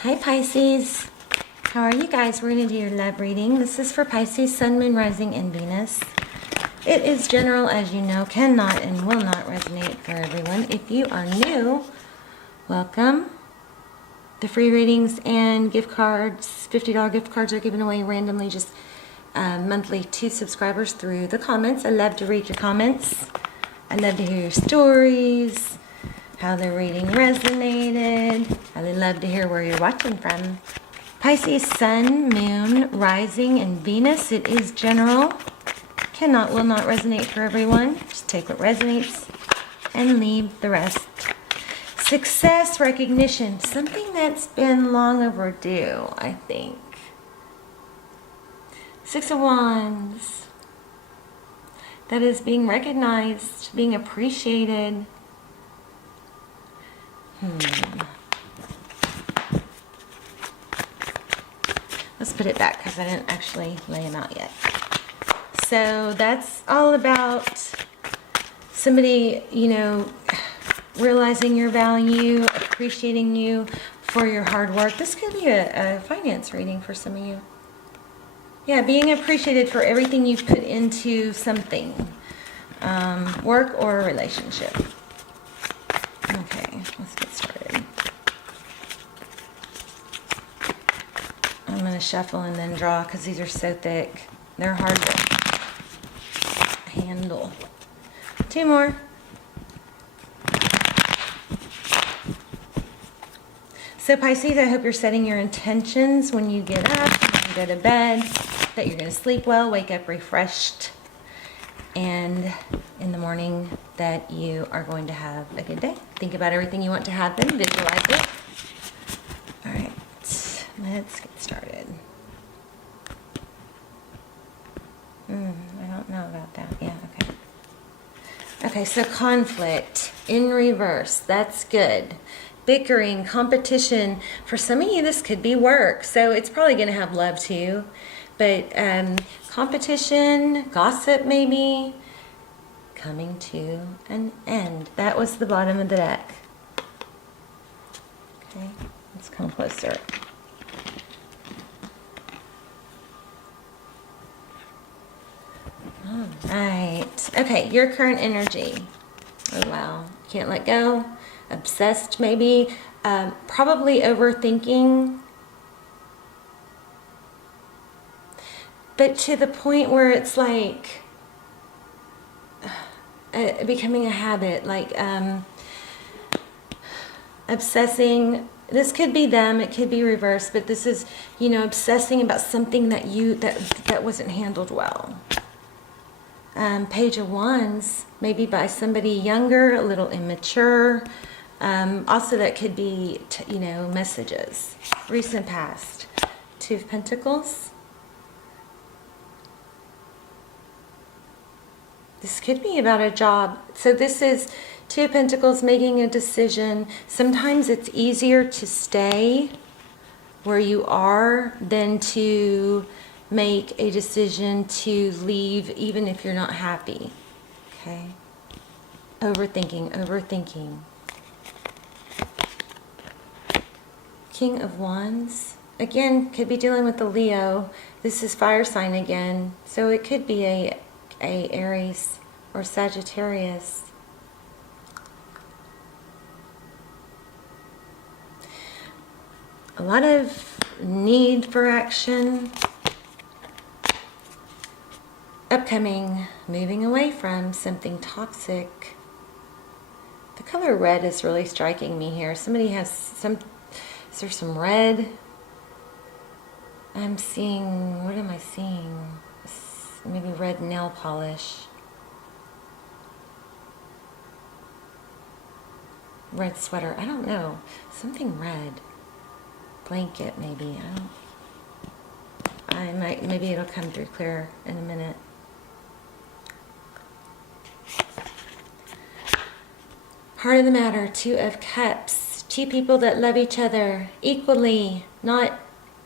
Hi Pisces, how are you guys? We're going to do your love reading. This is for Pisces, Sun, Moon, Rising, and Venus. It is general, as you know, cannot and will not resonate for everyone. If you are new, welcome. The free readings and gift cards, $50 gift cards are given away randomly, just monthly to subscribers through the comments. I love to read your comments. I love to hear your stories, how the reading resonated. I love to hear where you're watching from. Pisces, Sun, Moon, Rising, and Venus. It is general. Cannot, will not resonate for everyone. Just take what resonates and leave the rest. Success, recognition. Something that's been long overdue, I think. Six of Wands. That is being recognized, being appreciated. Let's put it back because I didn't actually lay them out yet. So that's all about somebody, realizing your value, appreciating you for your hard work. This could be a finance reading for some of you. Yeah, being appreciated for everything you've put into something, work or a relationship. Okay, let's get started. I'm going to shuffle and then draw because these are so thick. They're hard to handle. Two more. So Pisces, I hope you're setting your intentions when you get up, when you go to bed, that you're going to sleep well, wake up refreshed, and in the morning that you are going to have a good day. Think about everything you want to happen, visualize it. All right, let's get started. I don't know about that. Yeah, okay. Okay, so conflict in reverse. That's good. Bickering, competition. For some of you, this could be work. So it's probably going to have love too. But competition, gossip maybe, coming to an end. That was the bottom of the deck. Okay, let's come closer. All right. Okay, your current energy. Oh, wow. Can't let go. Obsessed, maybe. Probably overthinking. But to the point where it's like becoming a habit, like obsessing. This could be them, it could be reversed, but this is, obsessing about something that wasn't handled well. Page of Wands, maybe by somebody younger, a little immature. Also, that could be, messages, recent past. Two of Pentacles. This could be about a job. So this is Two of Pentacles, making a decision. Sometimes it's easier to stay where you are than to make a decision to leave, even if you're not happy. Okay? Overthinking. King of Wands. Again, could be dealing with the Leo. This is fire sign again. So it could be a Aries or Sagittarius. A lot of need for action. Upcoming, moving away from something toxic. The color red is really striking me here. Somebody has is there some red? I'm seeing, what am I seeing? Maybe red nail polish. Red sweater, I don't know. Something red. Blanket, maybe. Maybe it'll come through clear in a minute. Heart of the matter, Two of Cups. Two people that love each other equally.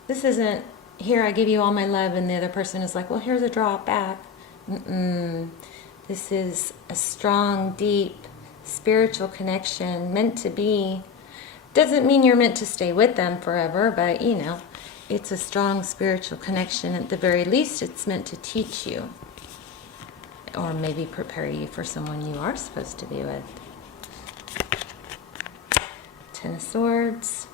This isn't, here I give you all my love, and the other person is like, well, here's a drop back. This is a strong, deep, spiritual connection, meant to be. Doesn't mean you're meant to stay with them forever, but you know, it's a strong spiritual connection. At the very least, it's meant to teach you, or maybe prepare you for someone you are supposed to be with. Ten of Swords.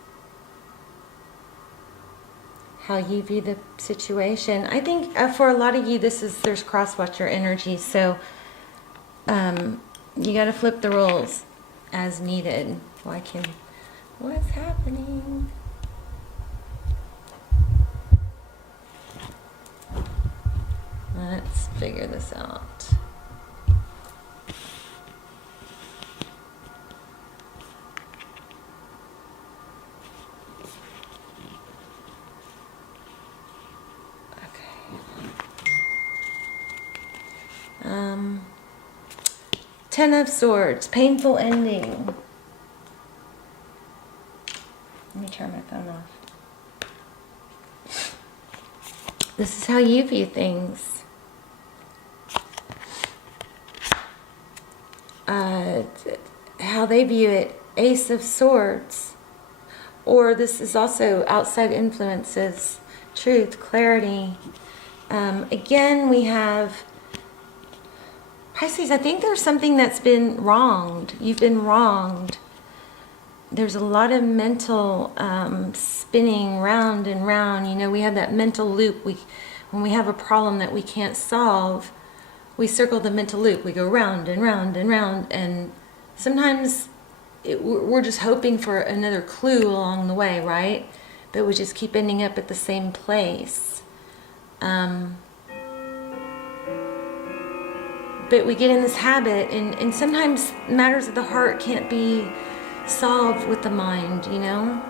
How you view the situation. I think for a lot of you, there's cross-watcher energy, so you got to flip the roles as needed. What's happening? Let's figure this out. Ten of Swords, painful ending. Let me turn my phone off. This is how you view things. How they view it, Ace of Swords. Or this is also outside influences, truth, clarity. Again, we have Pisces. I think there's something that's been wronged. You've been wronged. There's a lot of mental spinning round and round. You know, we have that mental loop. When we have a problem that we can't solve, we circle the mental loop. We go round and round and round, and sometimes we're just hoping for another clue along the way, right? But we just keep ending up at the same place. But we get in this habit, and sometimes matters of the heart can't be solved with the mind, you know?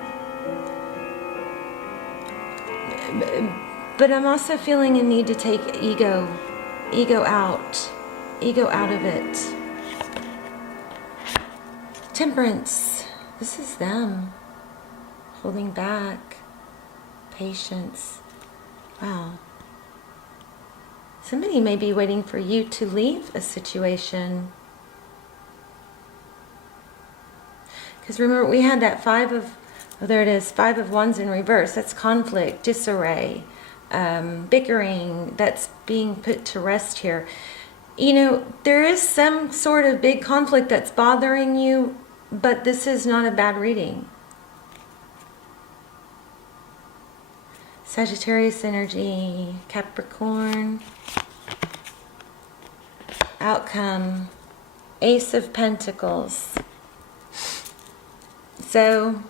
But I'm also feeling a need to take ego out of it. Temperance, this is them holding back, patience. Wow. Somebody may be waiting for you to leave a situation. Because remember, we had that Five of Wands in reverse. That's conflict, disarray, bickering. That's being put to rest here. You know, there is some sort of big conflict that's bothering you, but this is not a bad reading. Sagittarius energy, Capricorn. Outcome, Ace of Pentacles. So,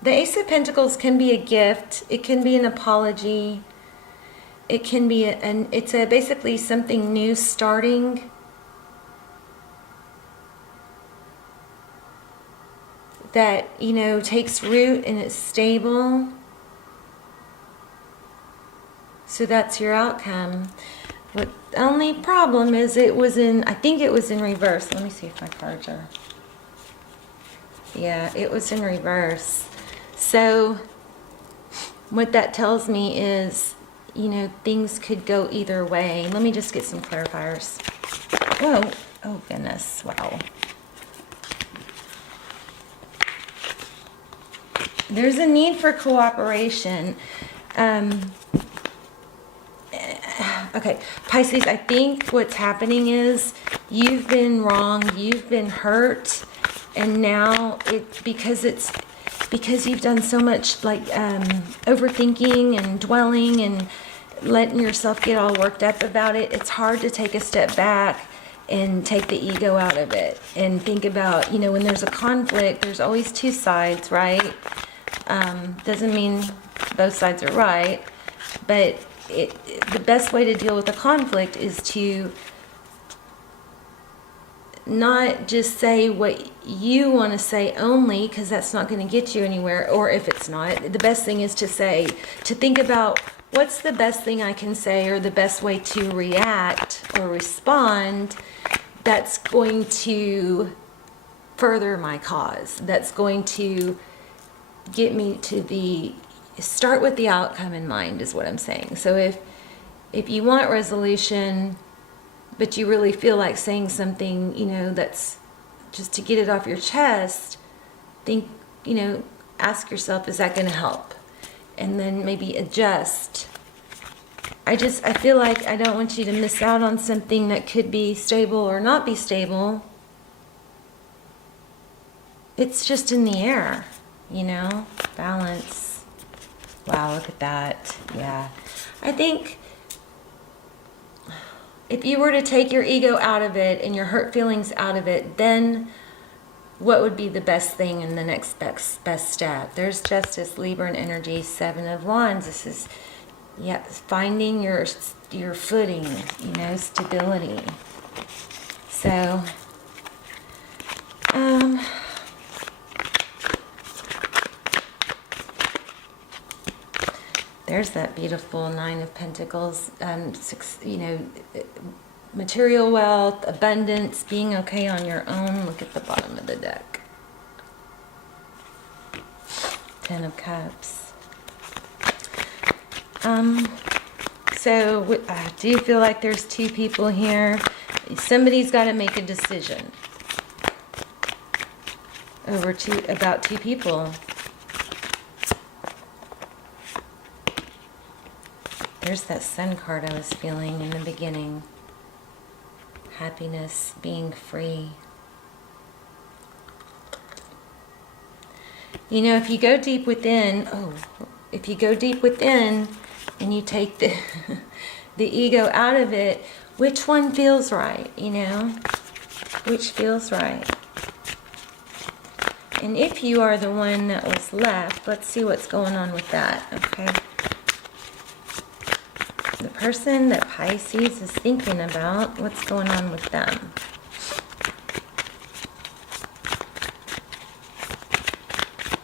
the Ace of Pentacles can be a gift. It can be an apology. It can be basically something new starting. That, you know, takes root and it's stable. So that's your outcome. But the only problem is I think it was in reverse. Let me see if my cards are. Yeah, it was in reverse. So what that tells me is, you know, things could go either way. Let me just get some clarifiers. Whoa. Oh, goodness. Wow. There's a need for cooperation. Okay, Pisces, I think what's happening is you've been wronged, you've been hurt, and now because you've done so much like overthinking and dwelling and letting yourself get all worked up about it, it's hard to take a step back and take the ego out of it and think about, you know, when there's a conflict, there's always two sides, right? Doesn't mean both sides are right, but the best way to deal with a conflict is to not just say what you want to say only, because that's not going to get you anywhere. Or if it's not, the best thing is to think about what's the best thing I can say, or the best way to react or respond that's going to further my cause, that's going to get me to start with the outcome in mind, is what I'm saying. So if you want resolution, but you really feel like saying something, you know, that's just to get it off your chest, think, you know, ask yourself, is that going to help? And then maybe adjust. I feel like I don't want you to miss out on something that could be stable or not be stable. It's just in the air, you know, balance. Wow, look at that. Yeah. I think if you were to take your ego out of it and your hurt feelings out of it, then what would be the best thing in the next best step? There's Justice, Libra and energy, 7 of Wands. This is, yeah, finding your footing, you know, stability. So, there's that beautiful 9 of Pentacles, you know, material wealth, abundance, being okay on your own. Look at the bottom of the deck. 10 of Cups. So I do feel like there's 2 people here. Somebody's got to make a decision about 2 people. There's that Sun card I was feeling in the beginning. Happiness, being free. You know, if you go deep within, and you take the ego out of it, which one feels right, you know? Which feels right? And if you are the one that was left, let's see what's going on with that, okay? The person that Pisces is thinking about, what's going on with them?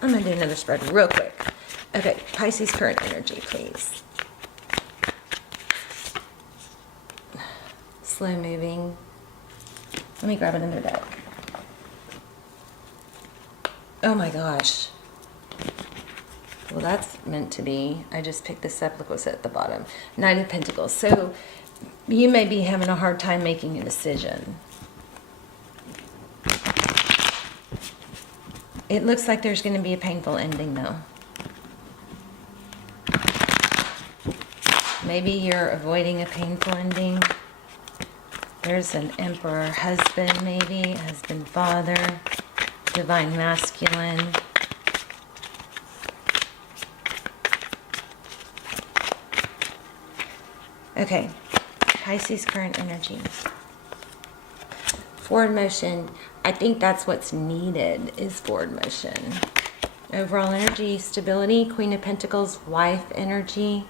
I'm going to do another spread real quick. Okay, Pisces current energy, please. Slow moving. Let me grab another deck. Oh my gosh. Well, that's meant to be. I just picked this up. Look what's at the bottom. 9 of Pentacles. So you may be having a hard time making a decision. It looks like there's going to be a painful ending, though. Maybe you're avoiding a painful ending. There's an Emperor husband, maybe. Husband, father. Divine masculine. Okay, Pisces current energy. Forward motion. I think that's what's needed, is forward motion. Overall energy, stability, Queen of Pentacles, wife energy,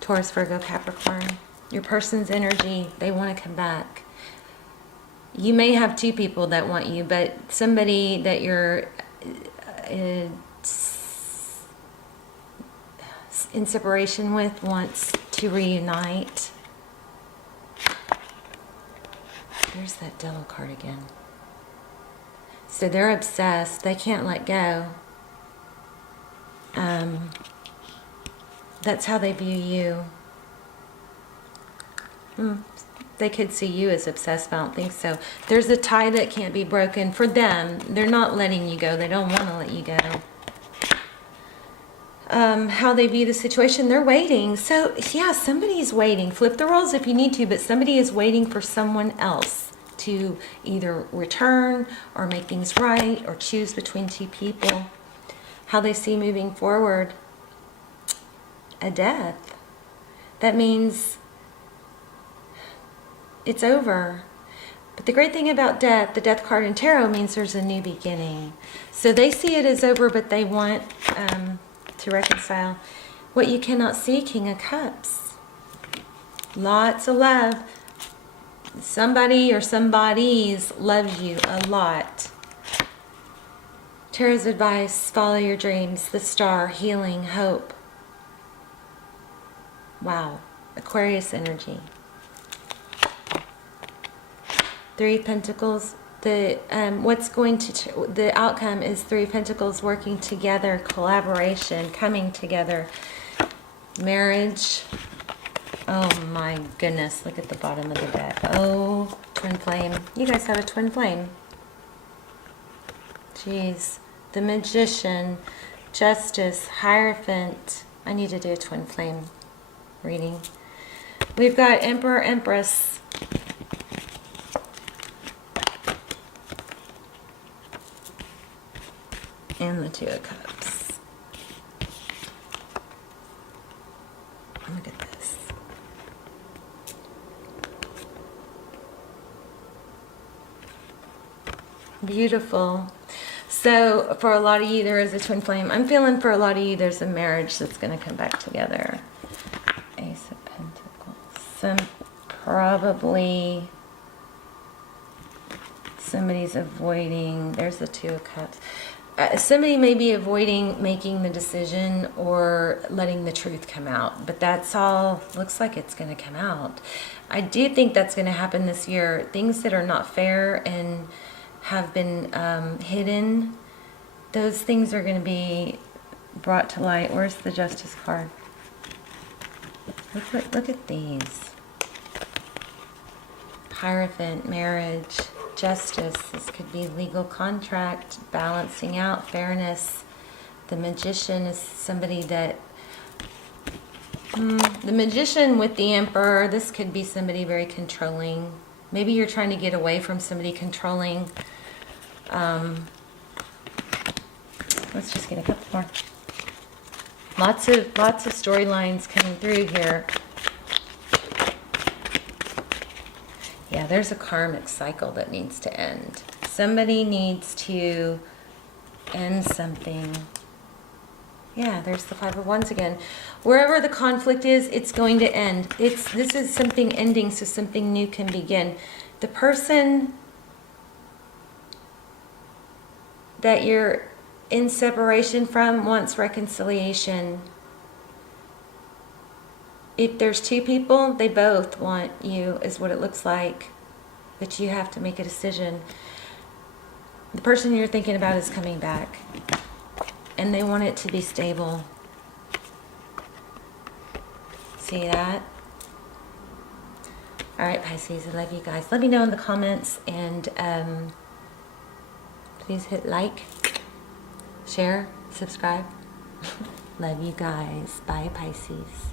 Taurus, Virgo, Capricorn. Your person's energy, they want to come back. You may have 2 people that want you, but somebody that you're in separation with wants to reunite. There's that Devil card again. So they're obsessed. They can't let go. That's how they view you. They could see you as obsessed, but I don't think so. There's a tie that can't be broken for them. They're not letting you go. They don't want to let you go. How they view the situation, they're waiting. So, yeah, somebody's waiting. Flip the roles if you need to, but somebody is waiting for someone else to either return or make things right or choose between 2 people. How they see moving forward, a death. That means it's over. But the great thing about death, the death card in tarot, means there's a new beginning. So they see it as over, but they want to reconcile. What you cannot see, King of Cups. Lots of love. Somebody or somebody's loves you a lot. Tarot's advice, follow your dreams, the star, healing, hope. Wow. Aquarius energy. 3 of Pentacles. The outcome is 3 of Pentacles working together, collaboration, coming together, marriage. Oh my goodness, look at the bottom of the deck. Oh, twin flame. You guys have a twin flame. Jeez. The Magician, Justice, Hierophant. I need to do a twin flame reading. We've got Emperor, Empress. And the Two of Cups. Look at this. Beautiful. So for a lot of you, there is a twin flame. I'm feeling for a lot of you, there's a marriage that's going to come back together. Ace of Pentacles. Probably somebody's avoiding. There's the Two of Cups. Somebody may be avoiding making the decision or letting the truth come out. But that's all, looks like it's going to come out. I do think that's going to happen this year. Things that are not fair and have been hidden, those things are going to be brought to light. Where's the Justice card? Look at these. Hierophant, marriage, justice. This could be legal contract, balancing out, fairness. The Magician is somebody that... the Magician with the Emperor, this could be somebody very controlling. Maybe you're trying to get away from somebody controlling. Let's just get a couple more. Lots of storylines coming through here. Yeah, there's a karmic cycle that needs to end. Somebody needs to end something. Yeah, there's the Five of Wands again. Wherever the conflict is, it's going to end. This is something ending, so something new can begin. The person that you're in separation from wants reconciliation. If there's two people, they both want you, is what it looks like. But you have to make a decision. The person you're thinking about is coming back. And they want it to be stable. See that? Alright, Pisces, I love you guys. Let me know in the comments. And please hit like, share, subscribe. Love you guys. Bye, Pisces.